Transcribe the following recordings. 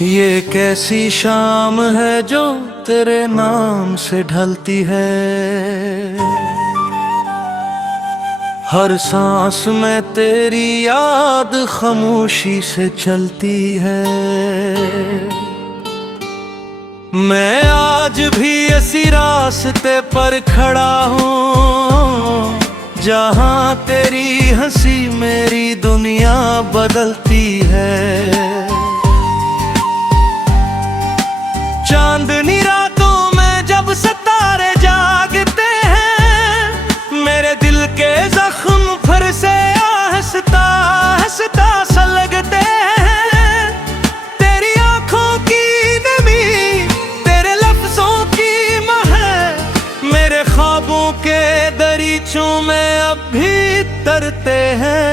ये कैसी शाम है जो तेरे नाम से ढलती है। हर सांस में तेरी याद खामोशी से चलती है। मैं आज भी इसी रास्ते पर खड़ा हूँ जहाँ तेरी हंसी मेरी दुनिया बदलती है। चांदनी रातों में जब सितारे जागते हैं, मेरे दिल के जख्म फिर से आहिस्ता आहिस्ता सा लगते हैं। तेरी आंखों की नमी, तेरे लफ्जों की महक मेरे ख्वाबों के दरीचों में अब भी तरते हैं।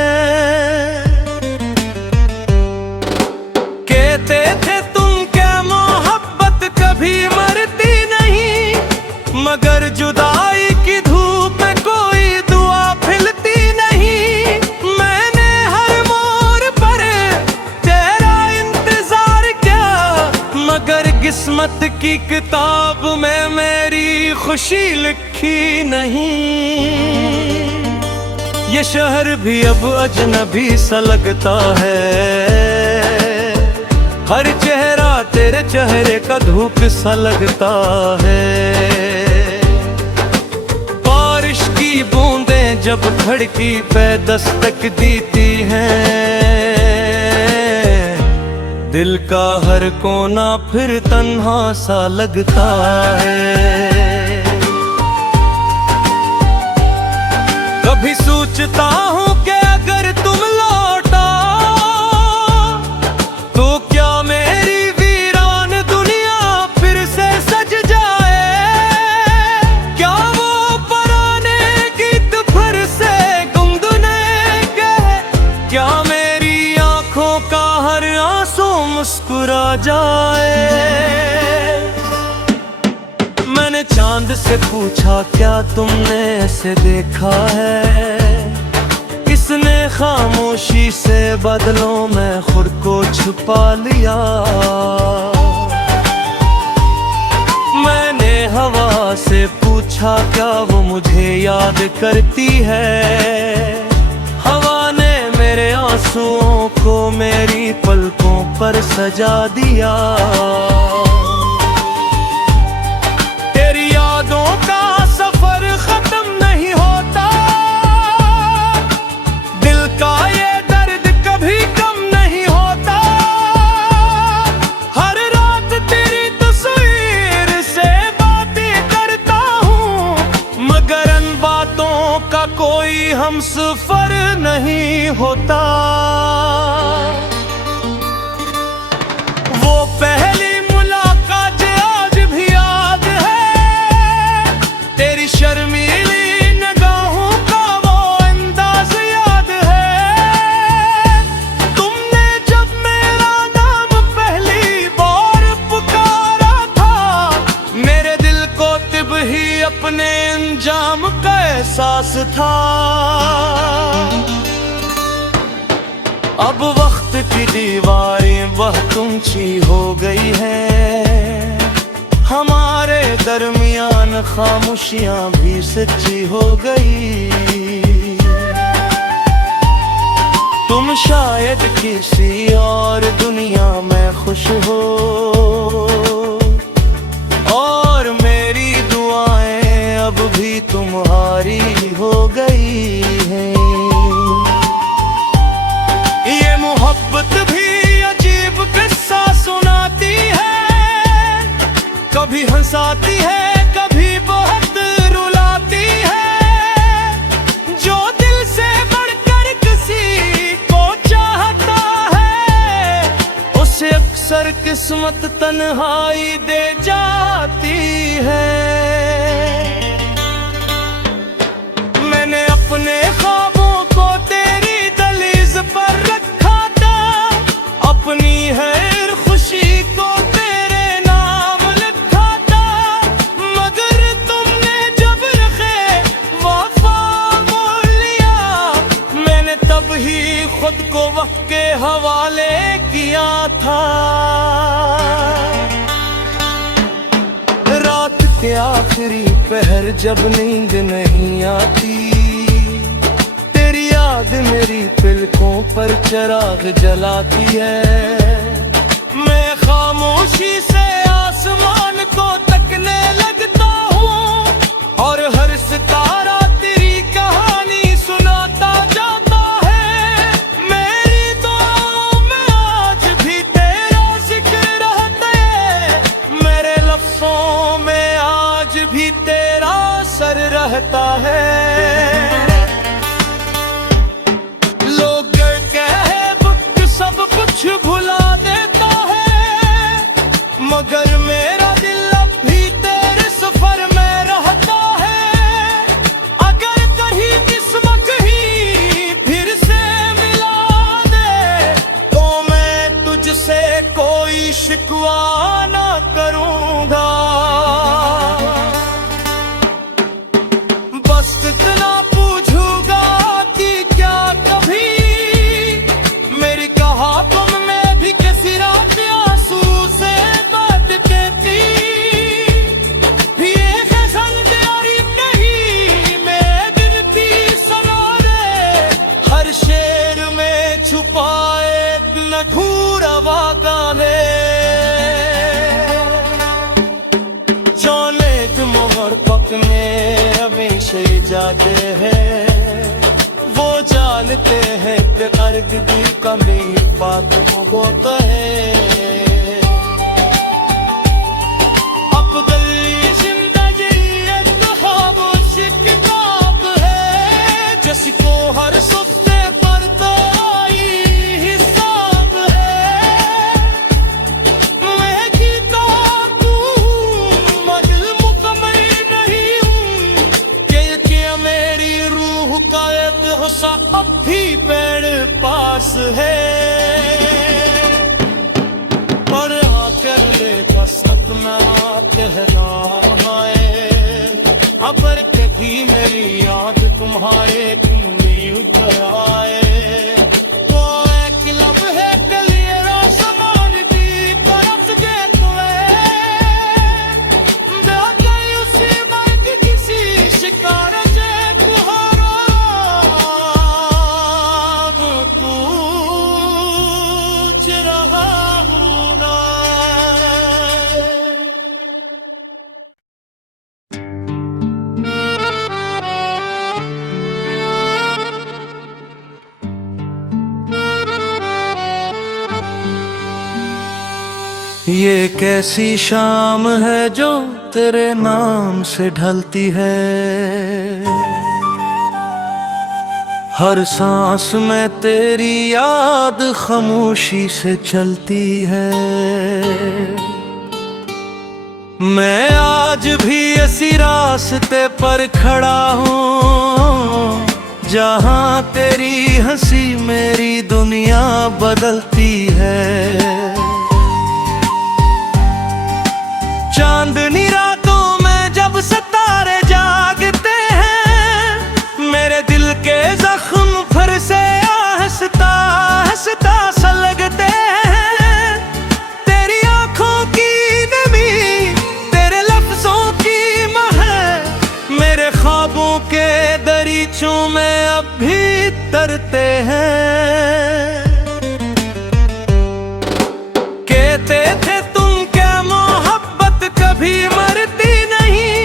कहते थे तुम क्या मोहब्बत कभी मरती नहीं, मगर जुदाई की धूप में कोई दुआ खिलती नहीं। मैंने हर मोड़ पर तेरा इंतजार किया, मगर किस्मत की किताब में मेरी खुशी लिखी नहीं। ये शहर भी अब अजनबी सा लगता है, हर चेहरा तेरे चेहरे का धूप सा लगता है। बारिश की बूंदें जब खिड़की पे दस्तक देती हैं, दिल का हर कोना फिर तन्हा सा लगता है। कभी सोचता हूँ कि अगर तुम लौटा तो क्या मेरी वीरान दुनिया फिर से सज जाए। क्या वो पुराने गीत फिर से गुनगुनाएंगे, क्या मेरी आंखों का हर आंसू मुस्कुरा जाए। मैंने चांद से पूछा क्या तुमने ऐसे देखा है, किसने खामोशी से बादलों में खुद को छुपा लिया। मैंने हवा से पूछा क्या वो मुझे याद करती है। हवा ने मेरे आंसुओं को मेरी पलकों पर सजा दिया। कोई हम सफर नहीं होता। वो पहली मुलाकात आज भी याद है, तेरी शर्मीली निगाहों का वो अंदाज याद है। तुमने जब मेरा नाम पहली बार पुकारा था, मेरे दिल को तब ही अपने अंजाम का एहसास था। अब वक्त की दीवारें बहुत ऊंची हो गई है, हमारे दरमियान खामोशियां भी सच्ची हो गई। तुम शायद किसी और दुनिया में खुश हो, और मेरी दुआएं अब भी तुम्हारी हो गई हैं। ये मोहब्बत भी अजीब किस्सा सुनाती है, कभी हंसाती है कभी बहुत रुलाती है। जो दिल से बढ़कर किसी को चाहता है, उसे अक्सर किस्मत तन्हाई दे जाती है। मैंने अपने ख्वाबों को तेरी दहलीज पर रखा था, अपनी हर खुशी को तेरे नाम लिखा था। मगर तुमने जब रखे वफा मोल लिया, मैंने तब ही खुद को वक्त के हवाले किया था। के आखिरी पहर जब नींद नहीं आती, तेरी याद मेरी पलकों पर चिराग जलाती है। मैं खामोशी से आसमान को तकने लगता हूँ और हर सितारा तेरी कहानी सुनाता जाता है। मेरी दुआओं में आज भी तेरा जिक्र रहता है, मेरे लफ्ज़ों में आज भी तेरा असर रहता है। लोग कहे वक्त सब कुछ भुला देता है, मगर मेरा दिल अब भी तेरे सफर में रहता है। अगर कहीं किस्मत ही फिर से मिला दे, तो मैं तुझसे कोई शिकवा ना करूँगा। बस इतना पूछूंगा कि क्या कभी मेरी कहावत में भी किसी रात आंसू से बात कहती, ये गज़ल तेरी नहीं मैं दिल की सुना दे। हर शेर में छुपाए नखूरा वाक़ा है, जाने तुम और पकने हमेशा जाते हैं, वो जानते हैं कि अर्ग दी कमी बात होता है। अब गली जिंदगी एक खामोश किताब है, जिसको हर सफ़े पर कोई हिसाब है। मैं जीता हूँ मगर मुकम्मल नहीं हूँ, कि मेरी रूह का एक हिस्सा अब भी पेड़ पास है। पर आकर लेगा सपना कहना है, अगर कभी मेरी याद तुम्हारे तुम उतर आए, तो एक लब है कलियरा समान दी तरफ के तुम्हें उसी बात किसी शिकार से कुहारा पूछ रहा हूँ ना। ये कैसी शाम है जो तेरे नाम से ढलती है, हर सांस में तेरी याद खामोशी से चलती है। मैं आज भी इसी रास्ते पर खड़ा हूँ, जहाँ तेरी हंसी मेरी दुनिया बदलती है। चांदनी रातों में जब सितारे जागते हैं, मेरे दिल के जख्म फिर से हंसता हंसता सा लगते हैं। तेरी आंखों की नमी, तेरे लफ्जों की महक, मेरे ख्वाबों के दरीचों में अब भी तरते हैं। कहते थे तुम क्या मोहब्बत कभी मरती नहीं,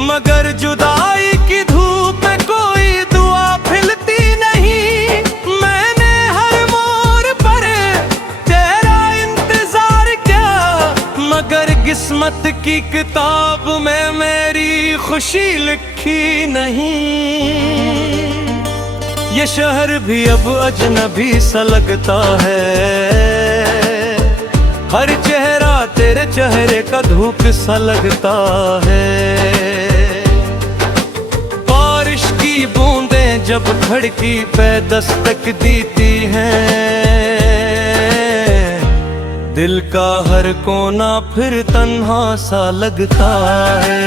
मगर जुदाई की धूप में कोई दुआ खिलती नहीं। मैंने हर मोड़ पर तेरा इंतजार किया, मगर किस्मत की किताब में मेरी खुशी लिखी नहीं। ये शहर भी अब अजनबी सा लगता है, हर चेहरा तेरे चेहरे का धूप सा लगता है। बारिश की बूंदें जब खिड़की पे दस्तक देती हैं, दिल का हर कोना फिर तन्हा सा लगता है।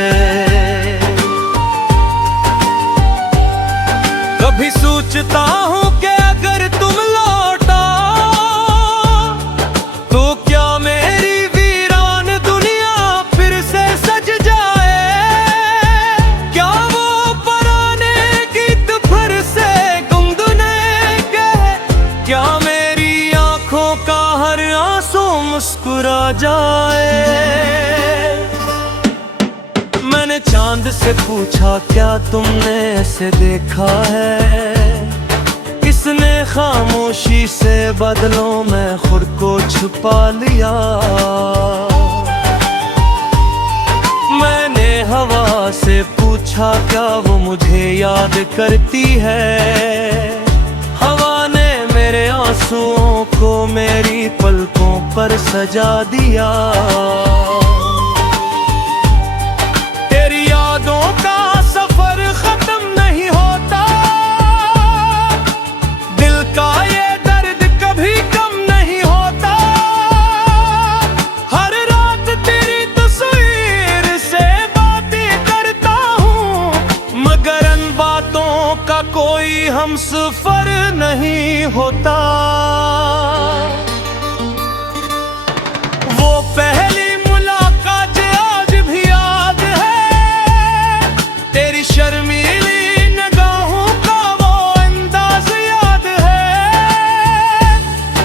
कभी सोचता हूँ कि अगर तुम लौटा तो क्या मेरी वीरान दुनिया फिर से सज जाए। जाए। मैंने चांद से पूछा क्या तुमने ऐसे देखा है, किसने खामोशी से बादलों में खुद को छुपा लिया। मैंने हवा से पूछा क्या वो मुझे याद करती है, हवा ने मेरे आंसुओं को मेरी पलकों पर सजा दिया। तेरी यादों का सफर खत्म नहीं होता, दिल का ये दर्द कभी कम नहीं होता। हर रात तेरी तस्वीर से बातें करता हूँ, मगर इन बातों का कोई हमसफर नहीं होता। वो पहली मुलाकात आज भी याद है, तेरी शर्मीली निगाहों का वो अंदाज याद है।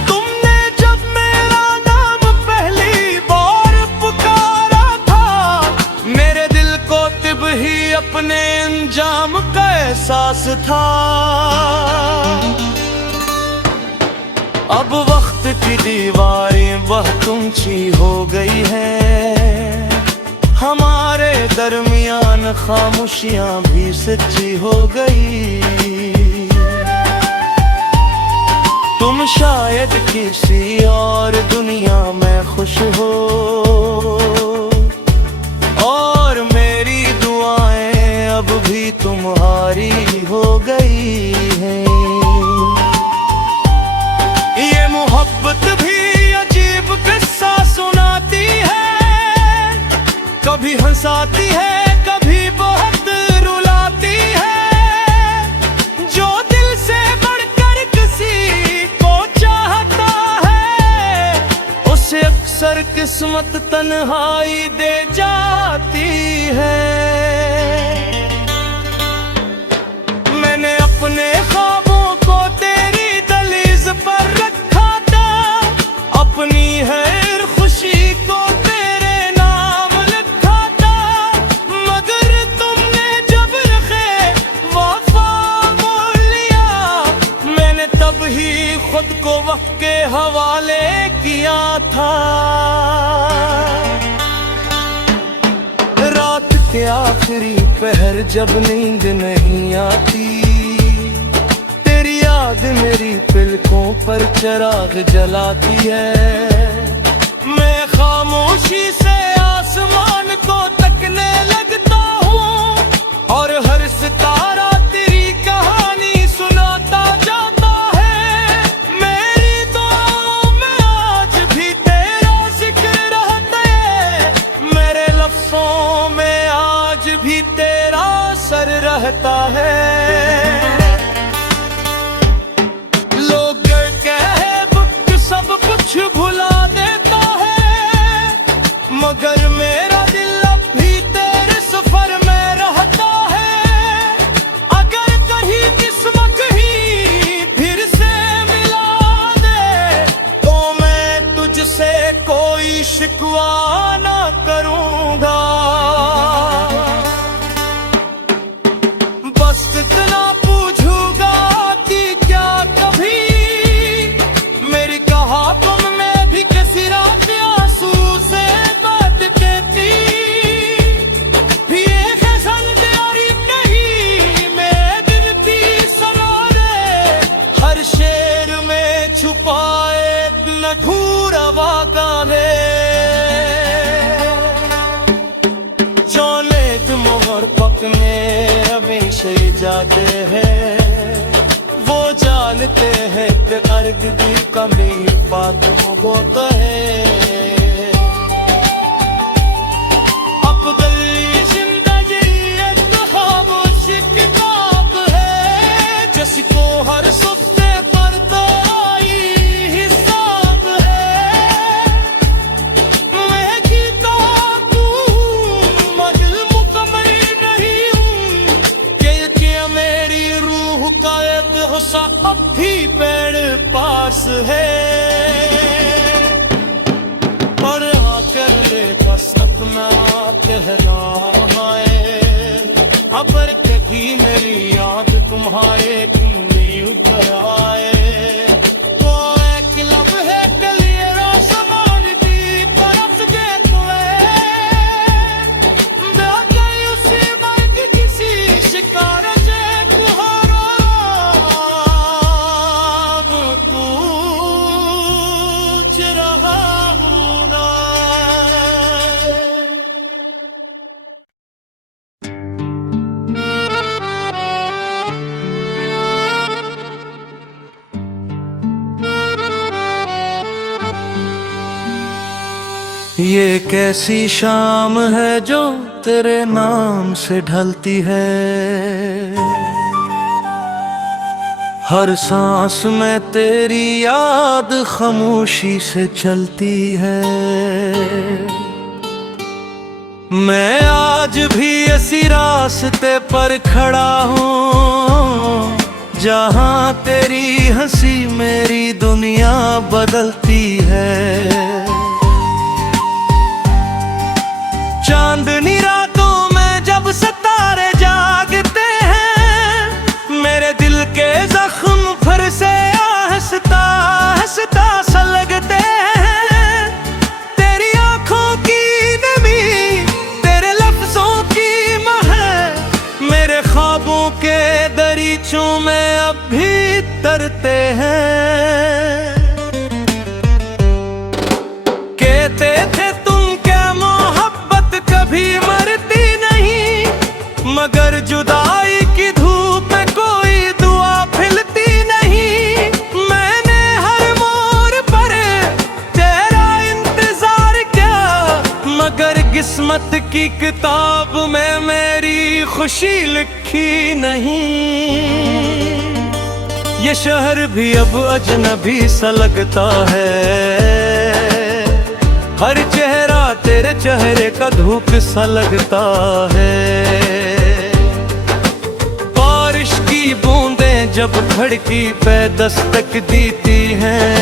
तुमने जब मेरा नाम पहली बार पुकारा था, मेरे दिल को तब ही अपने अंजाम का एहसास था। अब वक्त की दीवारें बहुत ऊंची हो गई हैं, हमारे दरमियान खामोशियां भी सच्ची हो गई। तुम शायद किसी और दुनिया में खुश हो, और मेरी दुआएं अब भी तुम्हारी हो गई हैं। ये मोहब्बत भी अजीब किस्सा सुनाती है, कभी हंसाती है कभी बहुत रुलाती है। जो दिल से बढ़कर किसी को चाहता है, उसे अक्सर किस्मत तन्हाई दे जाती है। मैंने अपने ख्वाबों को तेरी दहलीज पर रखा था, अपनी हर खुशी को तेरे नाम लिखा था। मगर तुमने जब रखे वफा मोल लिया, मैंने तब ही खुद को वक्त के हवाले किया था। रात के आखिरी पहर जब नींद नहीं आती, तेरी याद मेरी पलकों पर चिराग जलाती है। मैं खामोशी से आसमान को तकने लगता हूँ, और हर सितारा तेरी कहानी सुनाता जाता है। मेरी दुआओं में आज भी तेरा जिक्र रहता है, मेरे लफ्ज़ों में आज भी तेरा असर रहता है। भुला देता है, मगर मेरा दिल अब भी तेरे सफर में रहता है। अगर कहीं किस्मत ही फिर से मिला दे, तो मैं तुझसे कोई शिकवा ना करूंगा। बस इतना पूछूंगा कि क्या कभी मेरी कहा हमेशा जाते हैं, वो जानते हैं कि अर्ग दी कमी बात होता है। अब गली जिंदगी एक खामोश किताब है, जिसको हर सफ़े पर कोई हिसाब है। मैं जीता हूँ मगर मुकम्मल नहीं हूँ, कि मेरी रूह का एक हिस्सा अब भी पेड़ पास है। पर लहराए। अगर कभी मेरी याद तुम्हारे कमली उतर आए तो एक लम्हे के लिए रोशमान दी बरस गए तुम्हें उसी वर्ग किसी शिकार से कुहारा पूछ रहा हूँ ना। ये कैसी शाम है जो तेरे नाम से ढलती है, हर सांस में तेरी याद खामोशी से चलती है। मैं आज भी इसी रास्ते पर खड़ा हूँ जहाँ तेरी हंसी मेरी दुनिया बदलती है। चांदनी रातों में जब सितारे जागते हैं, मेरे दिल के जख्म फिर से आहिस्ता आहिस्ता सा लगते हैं। तेरी आंखों की नमी, तेरे लफ्जों की महक मेरे ख्वाबों के दरीचों में अब भी तरते हैं। कहते थे कभी मरती नहीं, मगर जुदाई की धूप में कोई दुआ खिलती नहीं। मैंने हर मोड़ पर तेरा इंतजार किया, मगर किस्मत की किताब में मेरी खुशी लिखी नहीं। ये शहर भी अब अजनबी सा लगता है, हर चेहरा तेरे चेहरे का धूप सा लगता है। बारिश की बूंदें जब खिड़की पे दस्तक देती हैं,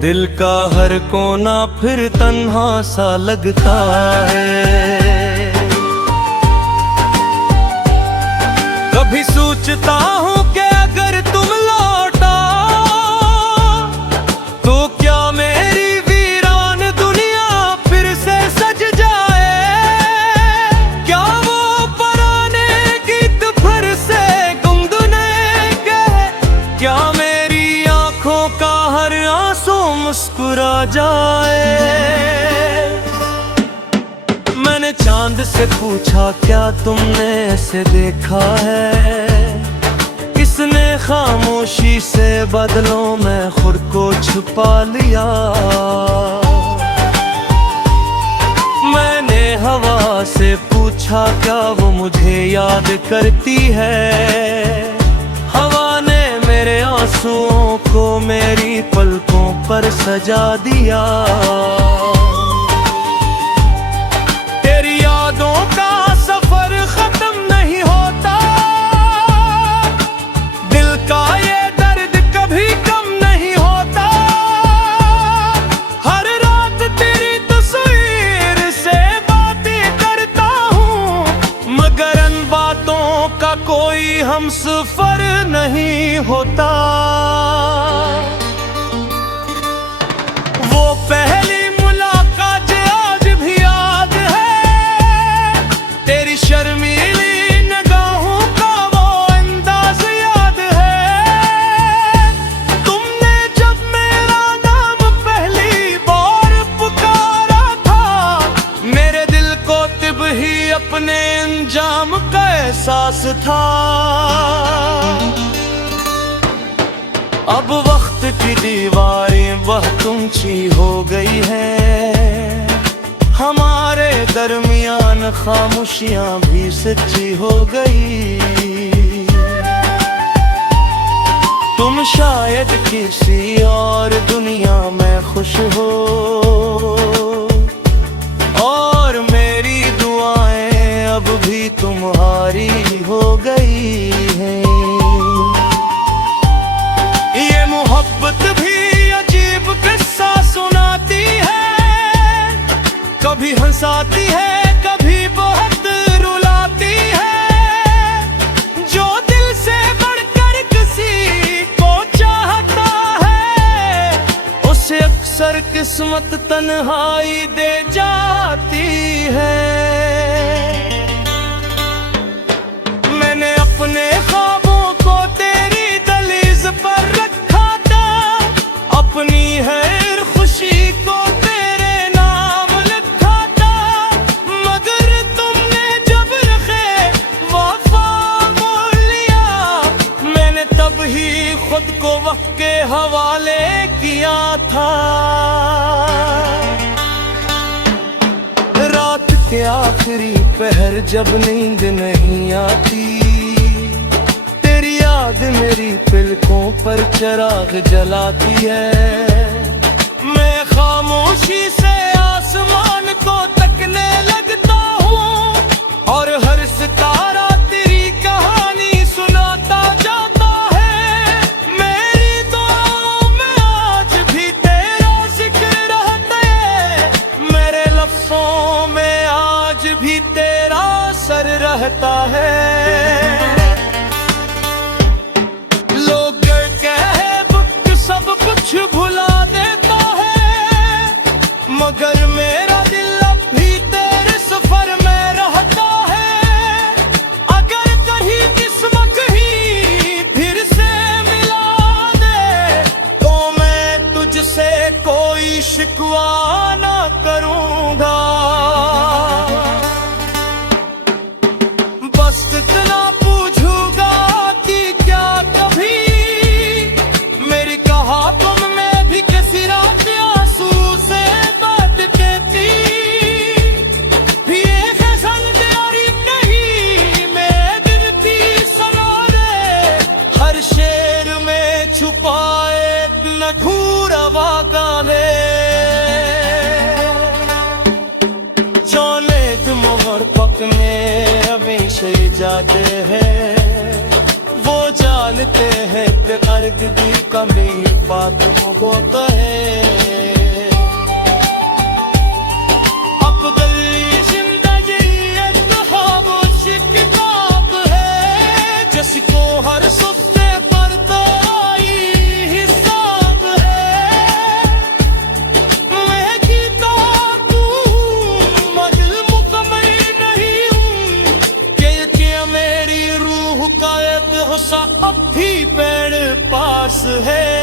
दिल का हर कोना फिर तन्हा सा लगता है। कभी सोचता हूँ कि अगर तुम लौटा तो क्या मेरी वीरान दुनिया फिर से सज जाए। क्या वो पुराने गीत फिर से गुनगुनाएंगे, क्या मेरी आंखों का हर आंसू मुस्कुरा जाए। मैंने चांद से पूछा क्या तुमने ऐसे देखा है, किसने खामोशी से बादलों में खुद को छुपा लिया। मैंने हवा से पूछा क्या वो मुझे याद करती है, हवा ने मेरे आंसुओं को मेरी पलकों पर सजा दिया। तेरी यादों का सफर खत्म नहीं होता, दिल का ये दर्द कभी कम नहीं होता। हर रात तेरी तस्वीर से बातें करता हूँ, मगर इन बातों का कोई हमसफर नहीं होता। वो पहली मुलाकात आज भी याद है, तेरी शर्मीली निगाहों का वो अंदाज याद है। तुमने जब मेरा नाम पहली बार पुकारा था, मेरे दिल को तब ही अपने अंजाम का एहसास था। अब वक्त की दीवारें बहुत ऊंची हो गई हैं, हमारे दरमियान खामोशियां भी सच्ची हो गई। तुम शायद किसी और दुनिया में खुश हो, और मेरी दुआएं अब भी तुम्हारी हो गई हैं। ये मोहब्बत भी अजीब किस्सा सुनाती है, कभी कभी हंसाती है कभी बहुत रुलाती है। जो दिल से बढ़कर किसी को चाहता है उसे अक्सर किस्मत तन्हाई दे जाती है। मैंने अपने ख्वाबों को तेरी दहलीज पर रखा था, अपनी हर खुशी को तेरे नाम लिखा था। मगर तुमने जब रखे वफा मोल लिया, मैंने तब ही खुद को वक्त के हवाले किया था। रात के आखिरी पहर जब नींद नहीं आती, तेरी याद मेरी पलकों पर चिराग जलाती है। मैं खामोशी से आसमान को तकने लगता हूँ और हर सितारा तेरी कहानी सुनाता जाता है। मेरी दुआओं में आज भी तेरा जिक्र रहता है, मेरे लफ्ज़ों में आज भी तेरा असर रहता है। भुला देता है मगर मेरा दिल अब भी तेरे सफर में रहता है। अगर कहीं किस्मत ही फिर से मिला दे तो मैं तुझसे कोई शिकवा ना करूंगा। बस इतना पूछूंगा कि क्या कभी मेरी कहा पकने हमेशा जाते हैं, वो जानते हैं कि अर्ग दी कमी बात वो कहे। अब गली जिंदगी एक खामोश किताब है, जिसको हर सफ़े पर कोई हिसाब है। मैं जीता अब भी पेड़ पास है।